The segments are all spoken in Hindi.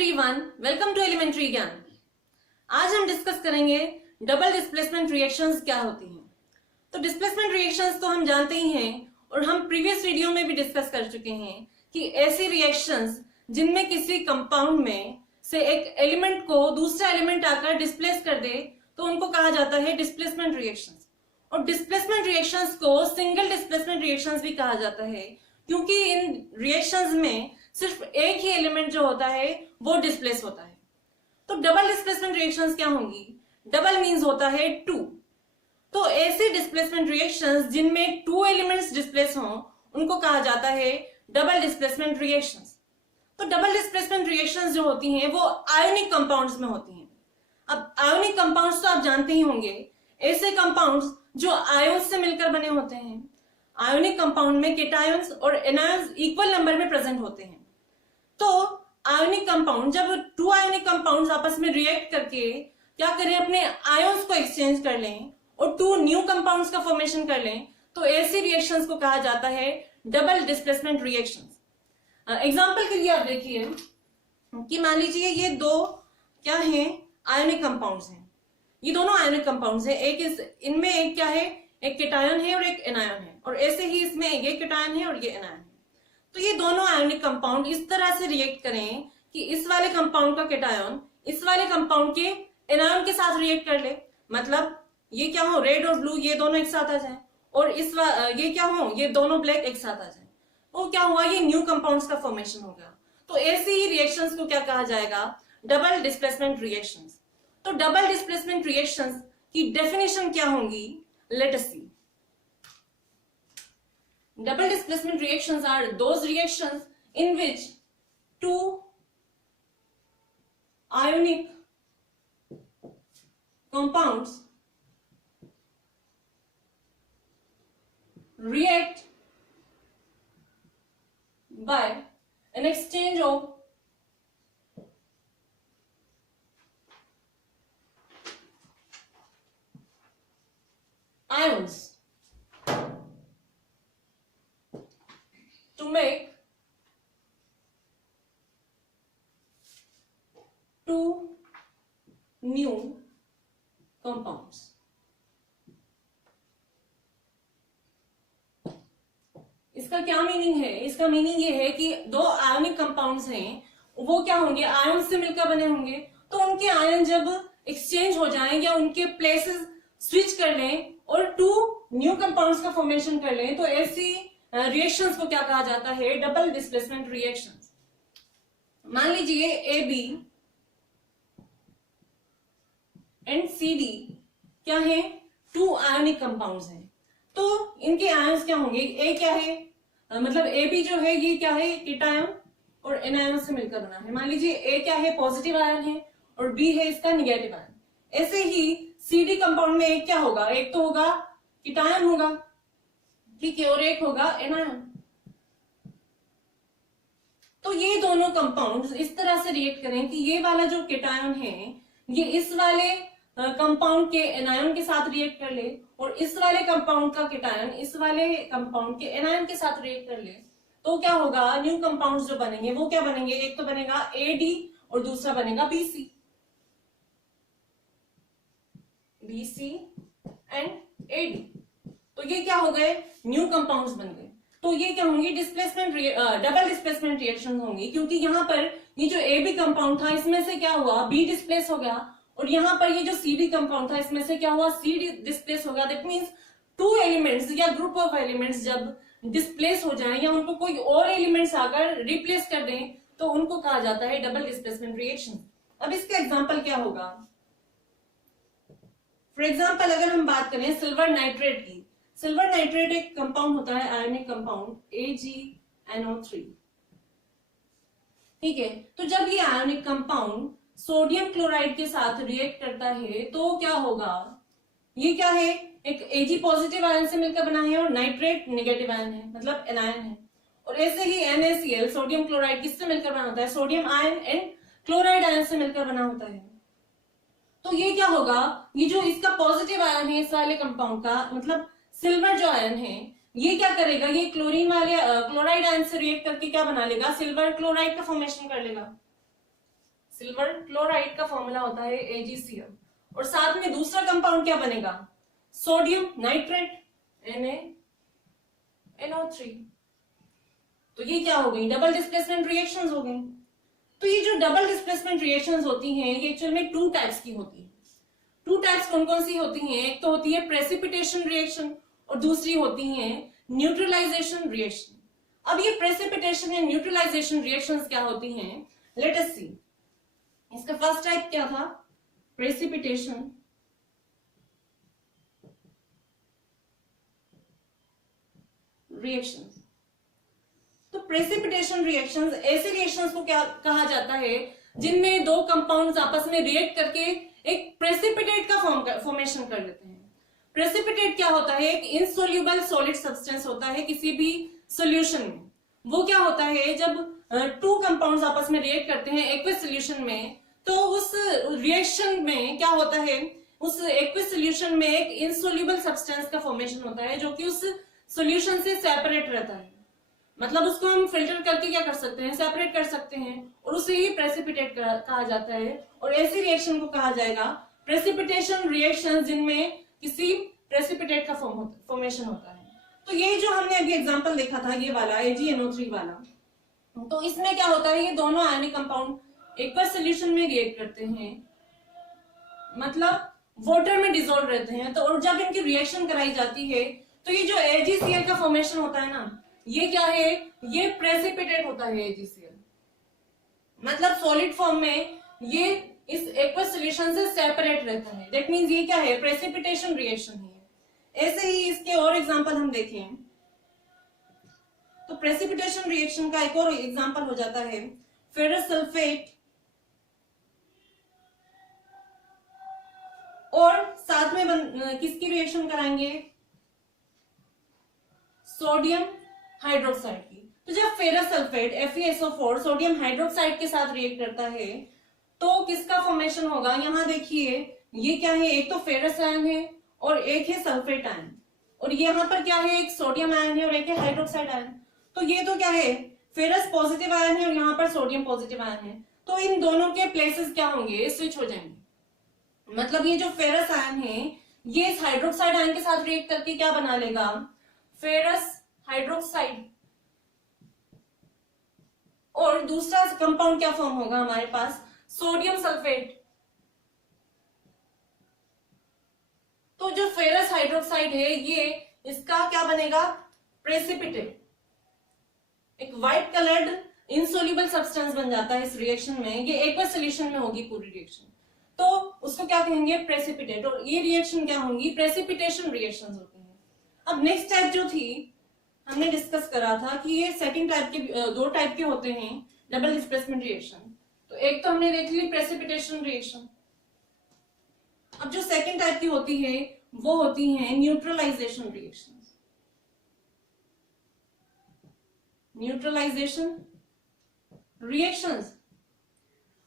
एवरीवन, वेलकम टू एलिमेंट्री ज्ञान। आज हम डिस्कस करेंगे डबल डिस्प्लेसमेंट रिएक्शंस क्या होती हैं। तो डिस्प्लेसमेंट रिएक्शंस तो हम जानते ही हैं और हम प्रीवियस वीडियो में भी डिस्कस कर चुके हैं कि ऐसी रिएक्शंस जिनमें किसी कंपाउंड में से एक एलिमेंट को दूसरा एलिमेंट आकर डिस्प्लेस कर दे तो उनको कहा जाता है डिस्प्लेसमेंट रिएक्शंस। और डिस्प्लेसमेंट रिएक्शंस को सिंगल डिस्प्लेसमेंट रिएक्शंस भी कहा जाता है क्योंकि इन रिएक्शंस में सिर्फ एक ही एलिमेंट जो होता है वो डिस्प्लेस होता है। तो डबल डिस्प्लेसमेंट रिएक्शंस क्या होंगी? डबल मींस होता है टू। तो ऐसे डिस्प्लेसमेंट रिएक्शंस जिनमें टू एलिमेंट्स डिस्प्लेस हों उनको कहा जाता है डबल डिस्प्लेसमेंट रिएक्शंस। तो डबल डिस्प्लेसमेंट रिएक्शंस जो होती हैं वो आयोनिक कंपाउंड्स में होती हैं। अब आयोनिक कंपाउंड्स तो आप जानते ही होंगे, ऐसे कंपाउंड्स जो आयोन्स से मिलकर बने होते हैं। आयोनिक कंपाउंड में केटायंस और एनायंस इक्वल नंबर में प्रेजेंट होते हैं। तो आयोनिक कंपाउंड, जब टू आयोनिक कंपाउंड्स आपस में रिएक्ट करके क्या करें, अपने आयोन्स को एक्सचेंज कर लें और टू न्यू कंपाउंड्स का फॉर्मेशन कर लें, तो ऐसी रिएक्शंस को कहा जाता है डबल डिस्प्लेसमेंट रिएक्शंस। एग्जांपल के लिए आप देखिए कि मान लीजिए ये दो क्या हैं, आयोनिक कंपाउंड्स हैं। ये दोनों आयोनिक कंपाउंड्स हैं। इनमें एक क्या है, एक केटायन है और एक एनायन है, और ऐसे ही इसमें ये केटायन है और ये एनायन है। तो ये दोनों आयोनिक कंपाउंड इस तरह से रिएक्ट करें कि इस वाले कंपाउंड का केटायन इस वाले कंपाउंड के एनायन के साथ रिएक्ट कर ले। मतलब ये क्या हो, रेड और ब्लू ये दोनों एक साथ आ जाए, और ये क्या हो, ये दोनों ब्लैक एक साथ आ जाए। तो क्या हुआ, ये न्यू कंपाउंड्स का फॉर्मेशन हो गया। तो ऐसी ही रिएक्शंस को क्या कहा जाएगा, डबल डिस्प्लेसमेंट रिएक्शंस। तो डबल डिस्प्लेसमेंट रिएक्शंस की डेफिनेशन क्या होंगी, let us C. Double displacement reactions are those reactions in which two ionic compounds react by an exchange of ions to make two new compounds. इसका क्या मीनिंग है? इसका मीनिंग ये है कि दो आयोनिक कंपाउंड्स हैं, वो क्या होंगे, आयन से मिलकर बने होंगे। तो उनके आयन जब एक्सचेंज हो जाएं या उनके प्लेसेस स्विच कर लें और टू न्यू कंपाउंड्स का फॉर्मेशन कर लें, तो ऐसी रिएक्शंस को क्या कहा जाता है, डबल डिस्प्लेसमेंट रिएक्शंस। मान लीजिए A B and C D क्या है, टू आयोनिक कंपाउंड्स हैं। तो इनके आयन्स क्या होंगे, ए क्या है, मतलब ए बी जो है ये क्या है, केटायन और एनायन से मिलकर बना है। मान लीजिए ए क्या है, पॉजिटिव आयन है और बी है इसका निगेटिव आयन। ऐसे ही सी डी कंपाउंड में एक क्या होगा, एक तो होगा केटायन होगा, ठीक है, और एक होगा एनायन। तो ये दोनों कंपाउंड्स इस तरह से रिएक्ट करें कि ये वाला जो केटायन है ये इस वाले कंपाउंड के एनायन के साथ रिएक्ट कर ले, और इस वाले कंपाउंड का केटायन इस वाले कंपाउंड के एनायन के साथ रिएक्ट कर ले। तो क्या होगा, न्यू कंपाउंड्स जो बनेंगे वो क्या बनेंगे, एक तो बनेगा ए डी और दूसरा बनेगा B C. B C and A D, तो ये क्या हो गए, न्यू कंपाउंड्स बन गए। तो ये क्या होंगी, डिस्प्लेसमेंट डबल डिस्प्लेसमेंट रिएक्शन होंगी, क्योंकि यहाँ पर ये जो ए बी कंपाउंड था इसमें से क्या हुआ, बी डिस्प्लेस हो गया, और यहाँ पर ये जो सी डी कंपाउंड था इसमें से क्या हुआ, सी डी डिस्प्लेस हो गया। दैट मीन्स टू एलिमेंट्स या ग्रुप ऑफ एलिमेंट्स जब डिस्प्लेस हो जाए या उनको कोई और एलिमेंट्स आकर रिप्लेस कर दें तो उनको कहा जाता है डबल डिस्प्लेसमेंट रिएक्शन। अब इसका एग्जाम्पल क्या होगा, फॉर एग्जाम्पल अगर हम बात करें सिल्वर नाइट्रेट की। सिल्वर नाइट्रेट एक कंपाउंड होता है, आयोनिक कंपाउंड AgNO3, ठीक है। तो जब ये आयोनिक कंपाउंड सोडियम क्लोराइड के साथ रिएक्ट करता है तो क्या होगा, ये क्या है, एक Ag पॉजिटिव आयन से मिलकर बना है और नाइट्रेट नेगेटिव आयन है, मतलब एनायन है। और ऐसे ही NaCl सोडियम क्लोराइड किससे मिलकर बना होता है, sodium ion and chloride ion से मिलकर बना होता है। तो ये क्या होगा, ये जो इसका पॉजिटिव आयन है इस वाले कंपाउंड का, मतलब सिल्वर जो आयन है ये क्या करेगा, ये क्लोरीन वाले क्लोराइड आयन से रिएक्ट करके क्या बना लेगा, सिल्वर क्लोराइड का फॉर्मेशन कर लेगा। सिल्वर क्लोराइड का फॉर्मूला होता है AgCl, और साथ में दूसरा कंपाउंड क्या बनेगा, सोडियम नाइट्रेट NaNO3। तो ये क्या हो गई, डबल डिस्प्लेसमेंट रिएक्शंस हो गई। तो ये जो डबल डिस्प्लेसमेंट रिएक्शंस होती हैं ये एक्चुअल में टू टाइप्स की होती है। टू टाइप्स कौन कौन सी होती हैं, एक तो होती है प्रेसिपिटेशन रिएक्शन और दूसरी होती है न्यूट्रलाइजेशन रिएक्शन। अब ये प्रेसिपिटेशन या न्यूट्रलाइजेशन रिएक्शंस क्या होती हैं, लेट अस सी। इसका फर्स्ट टाइप क्या था, प्रेसिपिटेशन रिएक्शंस। तो प्रेसिपिटेशन रिएक्शंस ऐसे रिएक्शंस को क्या कहा जाता है जिनमें दो कंपाउंड्स आपस में रिएक्ट करके एक प्रेसिपिटेट का फॉर्मेशन कर लेते हैं। प्रेसिपिटेट क्या होता है, एक इनसोल्यूबल सॉलिड सब्सटेंस होता है किसी भी सॉल्यूशन में। वो क्या होता है, जब टू कंपाउंड्स आपस में रिएक्ट करते हैं एक्वस सॉल्यूशन में, तो उस रिएक्शन में क्या होता है, उस एक्वस सॉल्यूशन में एक इनसोल्यूबल सब्सटेंस का फॉर्मेशन होता है जो कि उस सॉल्यूशन से सेपरेट रहता है। मतलब उसको हम फिल्टर करके क्या कर सकते हैं, सेपरेट कर सकते हैं, और उसे ही प्रेसिपिटेट कहा जाता है। और ऐसी रिएक्शन को कहा जाएगा प्रेसिपिटेशन रिएक्शन जिनमें किसी प्रेसिपिटेट का फॉर्मेशन होता है। तो ये जो हमने अभी एग्जांपल देखा था ये वाला AgNO3 वाला, तो इसमें क्या होता है, ये दोनों आयनिक कंपाउंड एक बार सोल्यूशन में रिएक्ट करते हैं, मतलब वाटर में डिसॉल्व रहते हैं। तो और जब इनकी रिएक्शन कराई जाती है तो ये जो AgCl का फॉर्मेशन होता है ना, ये क्या है, ये प्रेसिपिटेट होता है AgCl, मतलब सॉलिड फॉर्म में ये इस एक्वस सॉल्यूशन से सेपरेट रहता है। दैट मींस ये क्या है, प्रेसिपिटेशन रिएक्शन है। ऐसे ही इसके और एग्जांपल हम देखें तो प्रेसिपिटेशन रिएक्शन का एक और एग्जांपल हो जाता है फेरस सल्फेट और साथ में किसकी रिएक्शन कराएंगे, सोडियम हाइड्रोक्साइड की। तो जब ferrous sulphate FeSO4 sodium hydroxide के साथ रिएक्ट करता है तो किसका फॉर्मेशन होगा, यहां देखिए ये क्या है, एक तो फेरस आयन है और एक है सल्फेट आयन, और यहाँ पर क्या है, एक सोडियम आयन है और एक है हाइड्रोक्साइड आयन। तो ये तो क्या है, फेरस पॉजिटिव आयन है और यहाँ पर सोडियम पॉजिटिव आयन है। तो इन दोनों के प्लेसेस क्या होंगे, स्विच हो जाएंगे। मतलब ये जो फेरस आयन है ये इस हाइड्रोक्साइड आयन के साथ रिएक्ट करके क्या बना लेगा, फेरस हाइड्रोक्साइड, और दूसरा कंपाउंड क्या फॉर्म होगा हमारे पास, सोडियम सल्फेट। तो जो फेरस हाइड्रोक्साइड है ये इसका क्या बनेगा, प्रेसिपिटेट, एक व्हाइट कलर्ड इनसोल्यूबल सब्सटेंस बन जाता है इस रिएक्शन में। ये एक्वस सॉल्यूशन में होगी पूरी रिएक्शन, तो उसको क्या कहेंगे, प्रेसिपिटेट। और ये रिएक्शन क्या होंगी, प्रेसिपिटेशन रिएक्शंस होती हैं। अब नेक्स्ट टाइप जो थी हमने डिस्कस करा था कि ये सेकंड टाइप के, दो टाइप के होते हैं डबल डिस्प्लेसमेंट रिएक्शन। तो एक तो हमने देख ली प्रेसिपिटेशन रिएक्शन। अब जो सेकंड टाइप की होती है वो होती है न्यूट्रलाइजेशन रिएक्शंस। न्यूट्रलाइजेशन रिएक्शंस,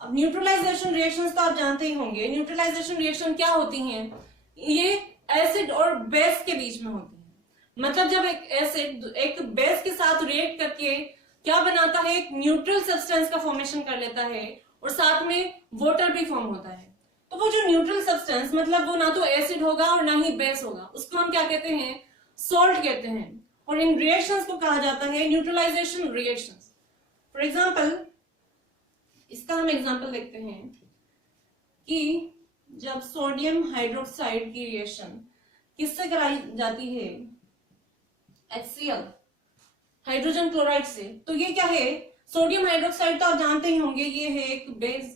अब न्यूट्रलाइजेशन रिएक्शंस तो आप जानते ही होंगे। न्यूट्रलाइजेशन रिएक्शन क्या होती हैं, ये एसिड और बेस के बीच में होती है। मतलब जब एक एसिड एक बेस के साथ रिएक्ट करके क्या बनाता है, एक न्यूट्रल सब्सटेंस का फॉर्मेशन कर लेता है और साथ में वाटर भी फॉर्म होता है। तो वो जो न्यूट्रल सब्सटेंस, मतलब वो ना तो एसिड होगा और ना ही बेस होगा, उसको हम क्या कहते हैं, सॉल्ट कहते हैं। और इन रिएक्शंस को कहा जाता है न्यूट्रलाइजेशन रिएक्शंस। फॉर एग्जांपल, इसका हम एग्जांपल देखते हैं कि जब सोडियम हाइड्रोक्साइड की रिएक्शन किससे कराई जाती है, HCl, हाइड्रोजन क्लोराइड से। तो ये क्या है, सोडियम हाइड्रोक्साइड तो आप जानते ही होंगे, ये है एक बेस,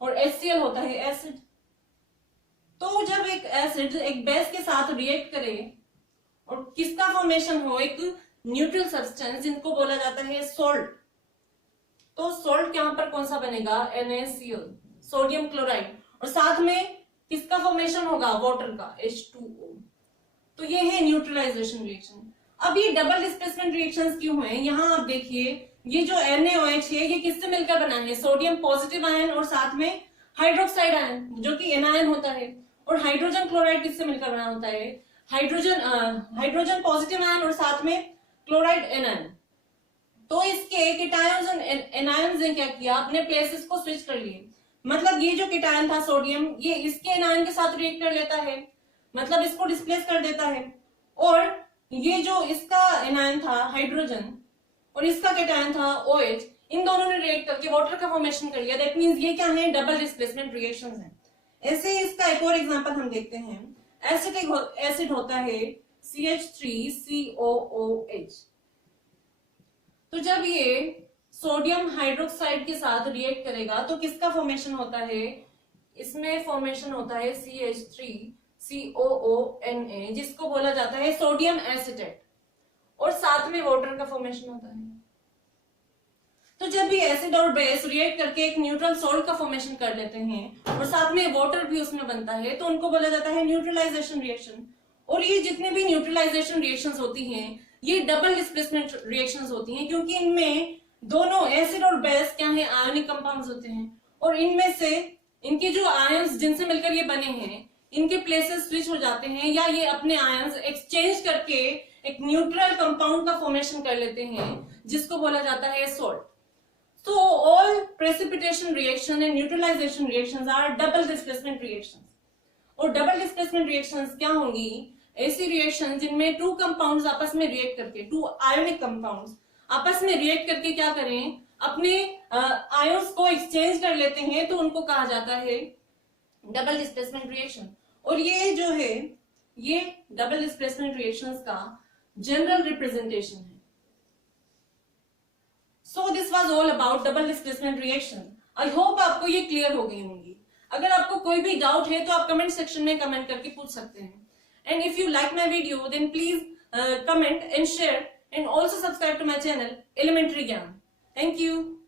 और HCl होता है एसिड। तो जब एक एसिड एक बेस के साथ रिएक्ट करे और किसका फॉर्मेशन हो, एक न्यूट्रल सब्सटेंस जिनको बोला जाता है सॉल्ट, तो सॉल्ट यहाँ पर कौन सा बनेगा, NaCl, सोडियम क्लोराइड, और साथ में किसका फॉर्मेशन होगा, वाटर का, H2O। तो ये है न्यूट्रलाइजेशन रिएक्शन। अब ये डबल डिस्प्लेसमेंट रिएक्शंस क्यों हैं, यहाँ आप देखिए ये जो NaOH है ये किससे मिलकर बना है, सोडियम पॉजिटिव आयन और साथ में हाइड्रोक्साइड आयन जो कि एनायन होता है। और हाइड्रोजन क्लोराइड किससे मिलकर बना होता है, हाइड्रोजन पॉजिटिव आयन और साथ में क्लोराइड एनायन। तो इसके केटायंस और एनायंस ने क्या किया, अपने प्लेसेस को स्विच कर लिए। मतलब ये जो केटायन था सोडियम, ये इसके एनायन के साथ रिएक्ट कर लेता है, मतलब इसको डिस्प्लेस कर देता है। और ये जो इसका एनायन था हाइड्रोजन और इसका केटायन था OH, इन दोनों ने रिएक्ट करके वाटर का फॉर्मेशन कर लिया। दैट मींस ये क्या है, डबल डिस्प्लेसमेंट रिएक्शंस हैं। ऐसे इसका एक और एग्जांपल हम देखते हैं। एसिटिक एसिड होता है CH3COOH। तो जब ये सोडियम हाइड्रोक्साइड के साथ रिएक्ट करेगा तो किसका फॉर्मेशन होता है, इसमें फॉर्मेशन होता है CH3COONA, जिसको बोला जाता है सोडियम एसिटेट, और साथ में वाटर का फॉर्मेशन होता है। तो जब ये एसिड और बेस रिएक्ट करके एक न्यूट्रल सॉल्ट का फॉर्मेशन कर लेते हैं और साथ में वाटर भी उसमें बनता है, तो उनको बोला जाता है न्यूट्रलाइजेशन रिएक्शन। और ये जितने भी न्यूट्रलाइजेशन रिएक्शंस होती हैं, ये डबल डिस्प्लेसमेंट रिएक्शंस होती हैं, क्योंकि इनमें दोनों एसिड और बेस क्या है, आयनिक कंपाउंड्स होते हैं। और इनमें से इनके जो आयंस जिनसे मिलकर ये बने हैं, इनके प्लेसेस स्विच हो जाते हैं, या ये अपने आयंस एक्सचेंज करके एक न्यूट्रल कंपाउंड का फॉर्मेशन कर लेते हैं, जिसको बोला जाता है salt. So all precipitation reaction and neutralization reactions are double displacement reactions. और double displacement reactions क्या होंगी, ऐसी रिएक्शन जिनमें टू कंपाउंड्स आपस में रिएक्ट करके, टू आयोनिक कंपाउंड्स आपस में रिएक्ट करके क्या करें, अपने आयंस को एक्सचेंज कर लेते हैं, तो उनको कहा जाता है डबल डिस्प्लेसमेंट रिएक्शन। और ये जो है, ये डबल डिस्प्लेसमेंट रिएक्शंस का जनरल रिप्रेजेंटेशन है। So this was all about double displacement reaction. I hope आपको ये क्लियर हो गई होंगी। अगर आपको कोई भी डाउट है तो आप कमेंट सेक्शन में कमेंट करके पूछ सकते हैं। And if you like my video, then please comment and share and also subscribe to my channel Elementary Gyan. Thank you.